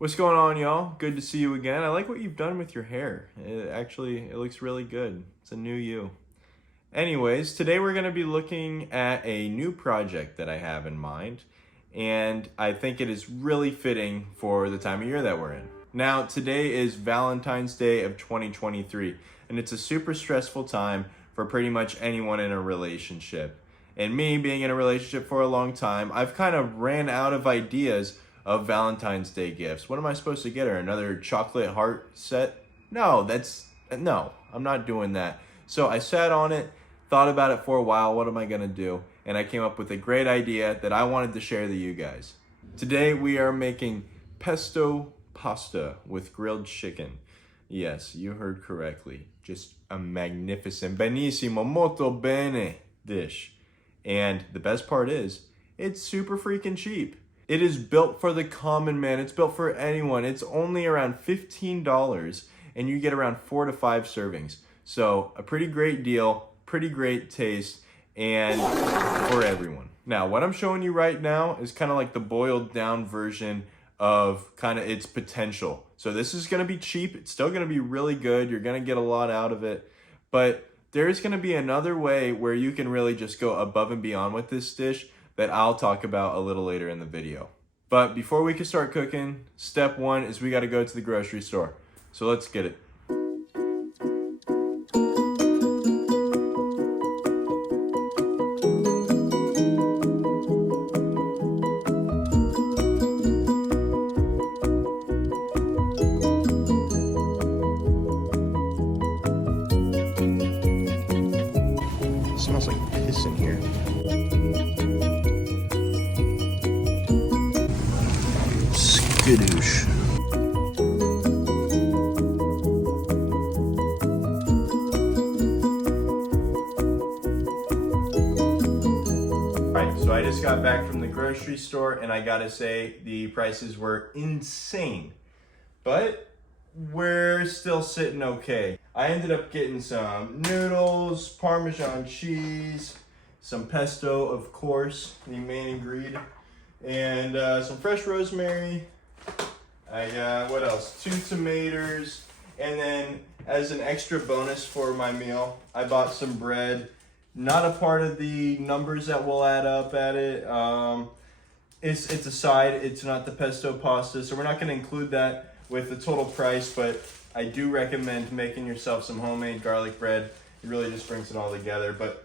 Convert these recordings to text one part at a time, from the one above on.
What's going on, y'all? Good to see you again. I like what you've done with your hair. It looks really good. It's a new you. Anyways, today we're going to be looking at a new project that I have in mind, and I think it is really fitting for the time of year that we're in. Now, today is Valentine's Day of 2023, and it's a super stressful time for pretty much anyone in a relationship. And me, being in a relationship for a long time, I've kind of ran out of ideas of Valentine's Day gifts. What am I supposed to get her? Another chocolate heart set? No, I'm not doing that. So I sat on it, thought about it for a while. What am I gonna do? And I came up with a great idea that I wanted to share with you guys. Today we are making pesto pasta with grilled chicken. Yes, you heard correctly. Just a magnificent, benissimo, molto bene dish. And the best part is, it's super freaking cheap. It is built for the common man. It's built for anyone. It's only around $15 and you get around 4 to 5 servings. So a pretty great deal, pretty great taste, and for everyone. Now, what I'm showing you right now is kind of like the boiled down version of kind of its potential. So this is gonna be cheap. It's still gonna be really good. You're gonna get a lot out of it, but there's gonna be another way where you can really just go above and beyond with this dish that I'll talk about a little later in the video. But before we can start cooking, step one is we gotta go to the grocery store. So let's get it. It smells like piss in here. Skadoosh. Alright, so I just got back from the grocery store and I gotta say the prices were insane. But we're still sitting okay. I ended up getting some noodles, Parmesan cheese, some pesto, of course, the main ingredient, and some fresh rosemary. I got, what else? 2 tomatoes, and then as an extra bonus for my meal, I bought some bread. Not a part of the numbers that will add up at it. It's a side, it's not the pesto pasta, so we're not gonna include that with the total price, but I do recommend making yourself some homemade garlic bread. It really just brings it all together. But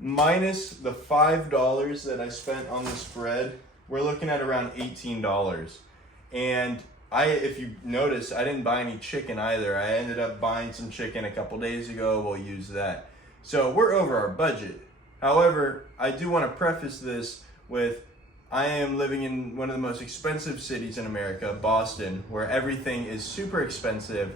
minus the $5 that I spent on this bread, we're looking at around $18. And if you notice, I didn't buy any chicken either. I ended up buying some chicken a couple days ago. We'll use that. So we're over our budget. However, I do want to preface this with, I am living in one of the most expensive cities in America, Boston, where everything is super expensive.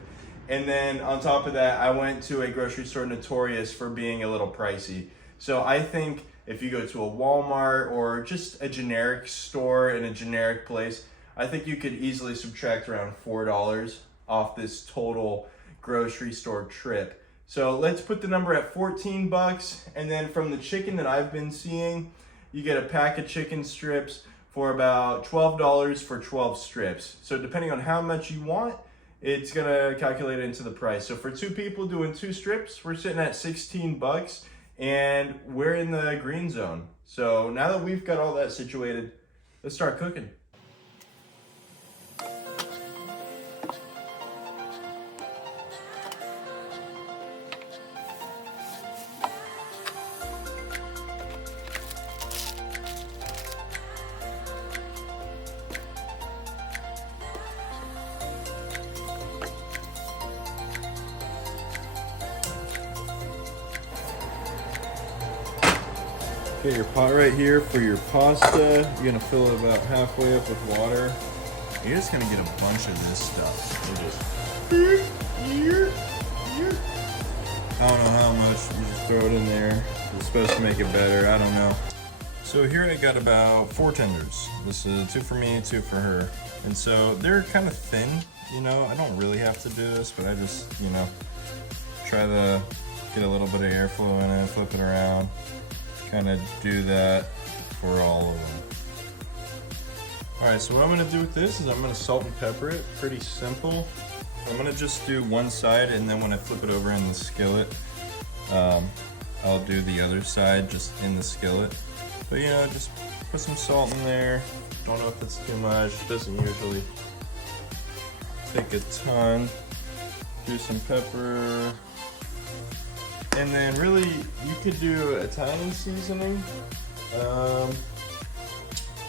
And then on top of that, I went to a grocery store notorious for being a little pricey. So I think if you go to a Walmart or just a generic store in a generic place, I think you could easily subtract around $4 off this total grocery store trip. So let's put the number at 14 bucks. And then from the chicken that I've been seeing, you get a pack of chicken strips for about $12 for 12 strips. So depending on how much you want, it's gonna calculate into the price. So for 2 people doing 2 strips, we're sitting at 16 bucks and we're in the green zone. So now that we've got all that situated, let's start cooking. Get your pot right here for your pasta. You're gonna fill it about halfway up with water. You're just gonna get a bunch of this stuff. I don't know how much, you just throw it in there. It's supposed to make it better, I don't know. So here I got about 4 tenders. This is 2 for me, 2 for her. And so they're kind of thin, you know. I don't really have to do this, but I just, you know, try to get a little bit of airflow in it, flip it around. Kind of do that for all of them. All right, so what I'm gonna do with this is I'm gonna salt and pepper it. Pretty simple. I'm gonna just do one side, and then when I flip it over in the skillet, I'll do the other side just in the skillet. But you know, just put some salt in there. Don't know if it's too much. Doesn't usually take a ton. Do some pepper. And then really, you could do Italian seasoning.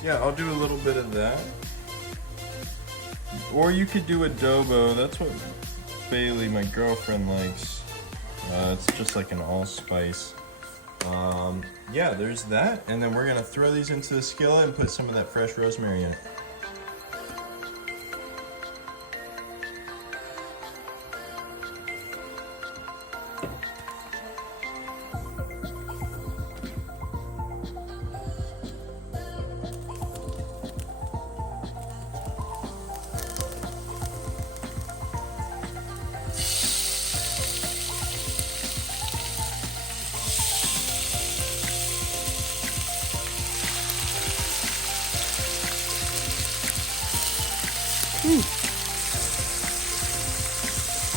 Yeah, I'll do a little bit of that. Or you could do adobo. That's what Bailey, my girlfriend, likes. It's just like an allspice. Yeah, there's that. And then we're gonna throw these into the skillet and put some of that fresh rosemary in it.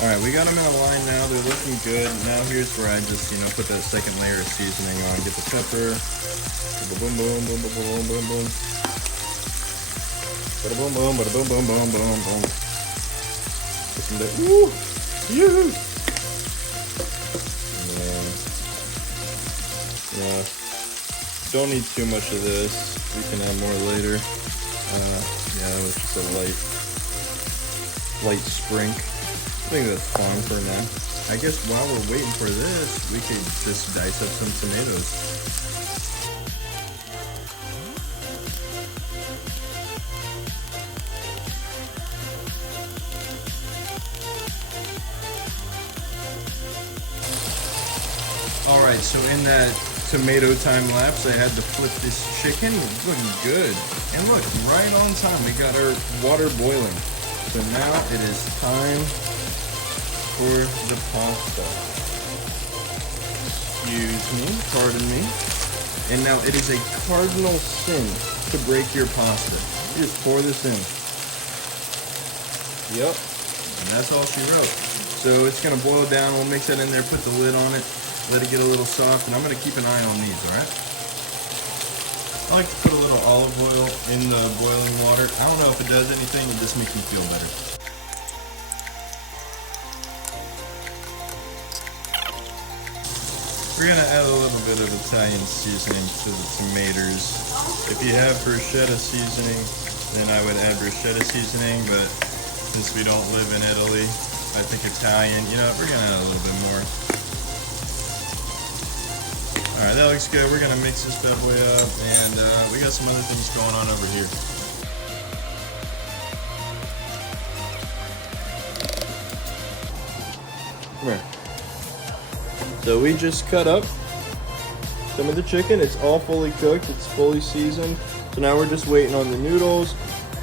All right, we got them in a line now. They're looking good. Now here's where I just, you know, put that second layer of seasoning on. Get the pepper. Boom, boom, boom, boom, boom, boom, boom. Bada boom, boom, bada boom, boom, boom, boom, boom. Put some bit. Woo! Yoo! Yeah. Don't need too much of this. We can add more later. Yeah, that was just a light sprink. I think that's fine for now. I guess while we're waiting for this, we could just dice up some tomatoes. All right, so in that tomato time lapse, I had to flip this chicken. It's looking good. And look, right on time, we got our water boiling. So now it is time for the pasta. Excuse me, pardon me. And now it is a cardinal sin to break your pasta. You just pour this in. Yep, and that's all she wrote. So it's gonna boil down. We'll mix that in there, put the lid on it, let it get a little soft, and I'm gonna keep an eye on these, all right? I like to put a little olive oil in the boiling water. I don't know if it does anything, it just makes me feel better. We're gonna add a little bit of Italian seasoning to the tomatoes. If you have bruschetta seasoning, then I would add bruschetta seasoning, but since we don't live in Italy, I think Italian, you know, we're gonna add a little bit more. All right, that looks good. We're gonna mix this bad boy up, and we got some other things going on over here. Come here. So we just cut up some of the chicken. It's all fully cooked. It's fully seasoned. So now we're just waiting on the noodles,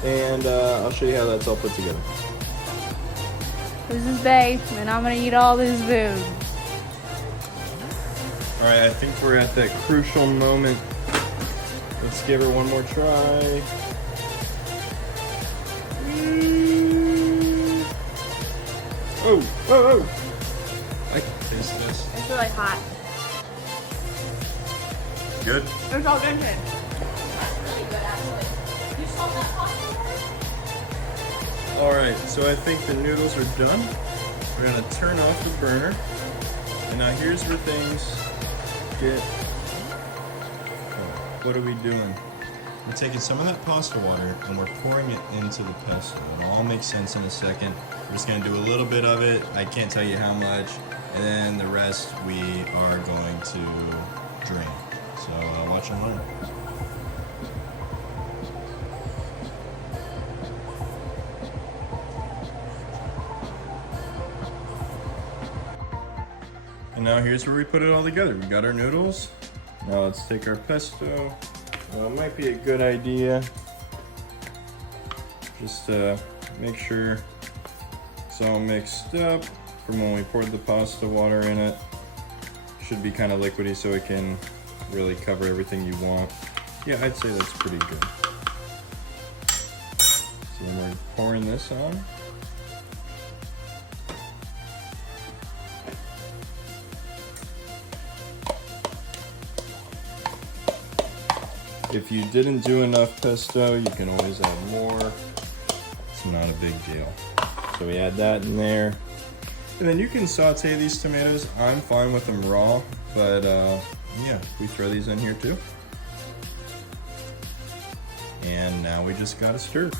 and I'll show you how that's all put together. This is Babe, and I'm gonna eat all this food. All right, I think we're at that crucial moment. Let's give her one more try. Oh, oh, oh. I can taste this. It's really hot. Good? It's all good. Really good, actually. You saw that pasta? All right, so I think the noodles are done. We're gonna turn off the burner. And now here's where things get, what are we doing? We're taking some of that pasta water and we're pouring it into the pesto. It'll all make sense in a second. We're just gonna do a little bit of it. I can't tell you how much. And then the rest we are going to drain. So watch and learn. And now here's where we put it all together. We got our noodles. Now let's take our pesto. It might be a good idea. Just make sure it's all mixed up from when we poured the pasta water in it. Should be kind of liquidy so it can really cover everything you want. Yeah, I'd say that's pretty good. pouring this on. If you didn't do enough pesto, you can always add more. It's not a big deal. So we add that in there. And then you can saute these tomatoes. I'm fine with them raw, but yeah, we throw these in here too. And now we just gotta stir.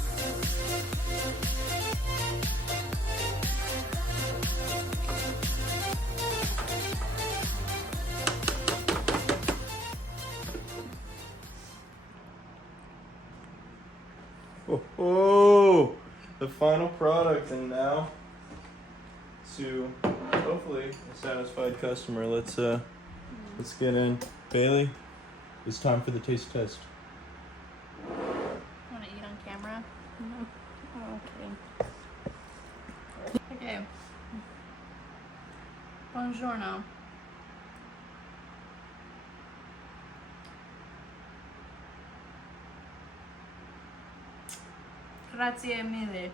Oh, the final product, and now to hopefully a satisfied customer. Let's get in. Bailey, it's time for the taste test. Want to eat on camera? No. Oh, okay. Okay. Buongiorno. Grazie mille.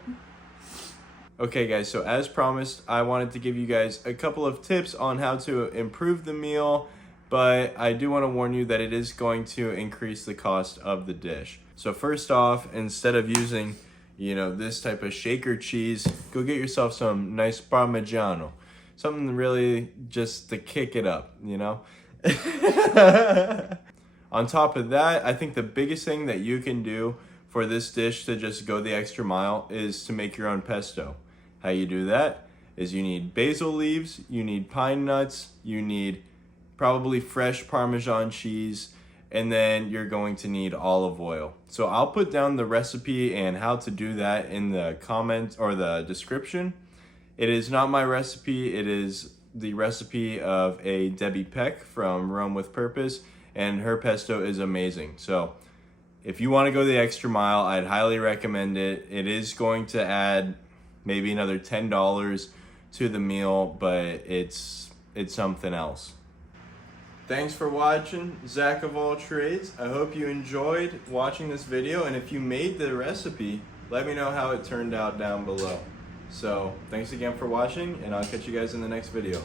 Okay guys, so as promised, I wanted to give you guys a couple of tips on how to improve the meal, but I do want to warn you that it is going to increase the cost of the dish. So first off, instead of using, this type of shaker cheese, go get yourself some nice Parmigiano. Something really just to kick it up, On top of that, I think the biggest thing that you can do for this dish to just go the extra mile is to make your own pesto. How you do that is you need basil leaves, you need pine nuts, you need probably fresh Parmesan cheese, and then you're going to need olive oil. So I'll put down the recipe and how to do that in the comments or the description. It is not my recipe, it is the recipe of a Debbie Peck from Rome with Purpose, and her pesto is amazing. So if you want to go the extra mile, I'd highly recommend it. It is going to add maybe another $10 to the meal, but it's something else. Thanks for watching, Zach of All Trades. I hope you enjoyed watching this video, and if you made the recipe, let me know how it turned out down below. So thanks again for watching, and I'll catch you guys in the next video.